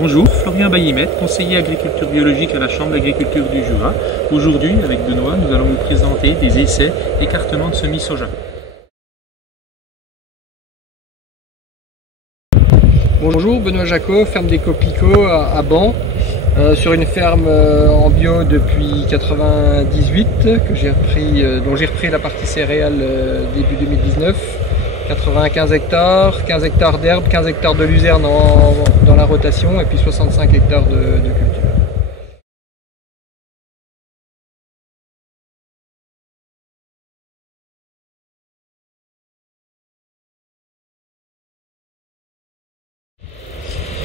Bonjour, Florian Baillimet, conseiller agriculture biologique à la Chambre d'agriculture du Jura. Aujourd'hui, avec Benoît, nous allons vous présenter des essais écartement de semis soja. Bonjour, Benoît Jacot, ferme des Coplicots à Ban, sur une ferme en bio depuis 1998, dont j'ai repris la partie céréale début 2019. 95 hectares, 15 hectares d'herbe, 15 hectares de luzerne dans la rotation et puis 65 hectares de culture.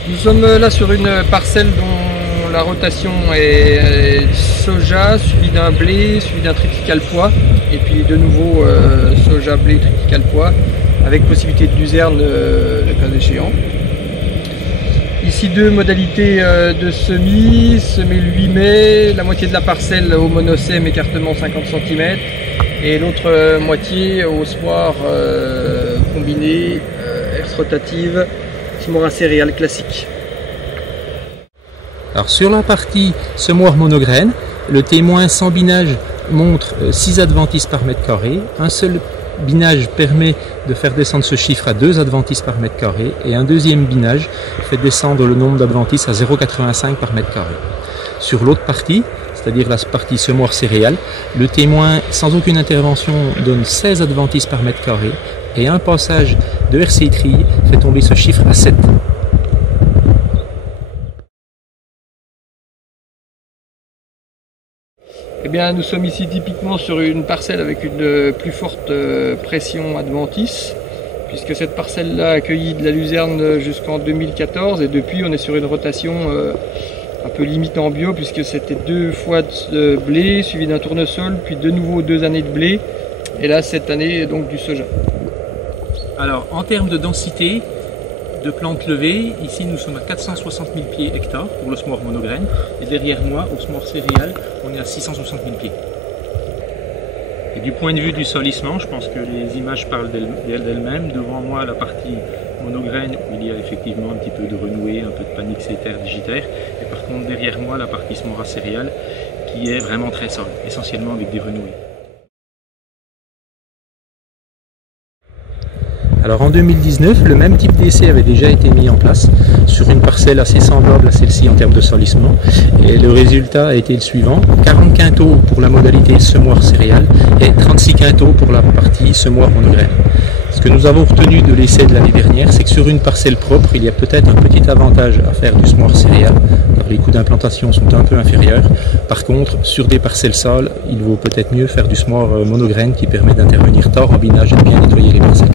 Nous sommes là sur une parcelle dont la rotation est soja, suivi d'un blé, suivi d'un triticale pois, et puis de nouveau soja, blé, triticale pois, avec possibilité de luzerne le cas échéant. Ici deux modalités de semis, semé le 8 mai, la moitié de la parcelle au monosème écartement 50 cm, et l'autre moitié au semoir combiné, herse rotative, semoir à céréales classique. Alors sur la partie semoir monograine, le témoin sans binage montre 6 adventices par mètre carré. Un seul binage permet de faire descendre ce chiffre à 2 adventices par mètre carré et un deuxième binage fait descendre le nombre d'adventices à 0,85 par mètre carré. Sur l'autre partie, c'est-à-dire la partie semoir céréales, le témoin sans aucune intervention donne 16 adventices par mètre carré et un passage de RCI trille fait tomber ce chiffre à 7. Eh bien, nous sommes ici typiquement sur une parcelle avec une plus forte pression adventice, puisque cette parcelle-là a accueilli de la luzerne jusqu'en 2014 et depuis on est sur une rotation un peu limite en bio, puisque c'était 2 fois de blé suivi d'un tournesol, puis de nouveau 2 années de blé et là cette année donc du soja. Alors en termes de densité de plantes levées, ici nous sommes à 460 000 pieds hectares pour le semoir monograine et derrière moi au semoir céréales on est à 660 000 pieds. Et du point de vue du solissement, je pense que les images parlent d'elles-mêmes. Devant moi la partie monograine où il y a effectivement un petit peu de renouée, un peu de panixéter digitaire, et par contre derrière moi la partie semoir à céréales qui est vraiment très sol, essentiellement avec des renouées. Alors en 2019, le même type d'essai avait déjà été mis en place sur une parcelle assez semblable à celle-ci en termes de solissement. Et le résultat a été le suivant: 40 quintaux pour la modalité semoir céréales et 36 quintaux pour la partie semoir monograine. Ce que nous avons retenu de l'essai de l'année dernière, c'est que sur une parcelle propre, il y a peut-être un petit avantage à faire du semoir céréales, car les coûts d'implantation sont un peu inférieurs. Par contre, sur des parcelles sales, il vaut peut-être mieux faire du semoir monograine qui permet d'intervenir tard en binage et de bien nettoyer les parcelles.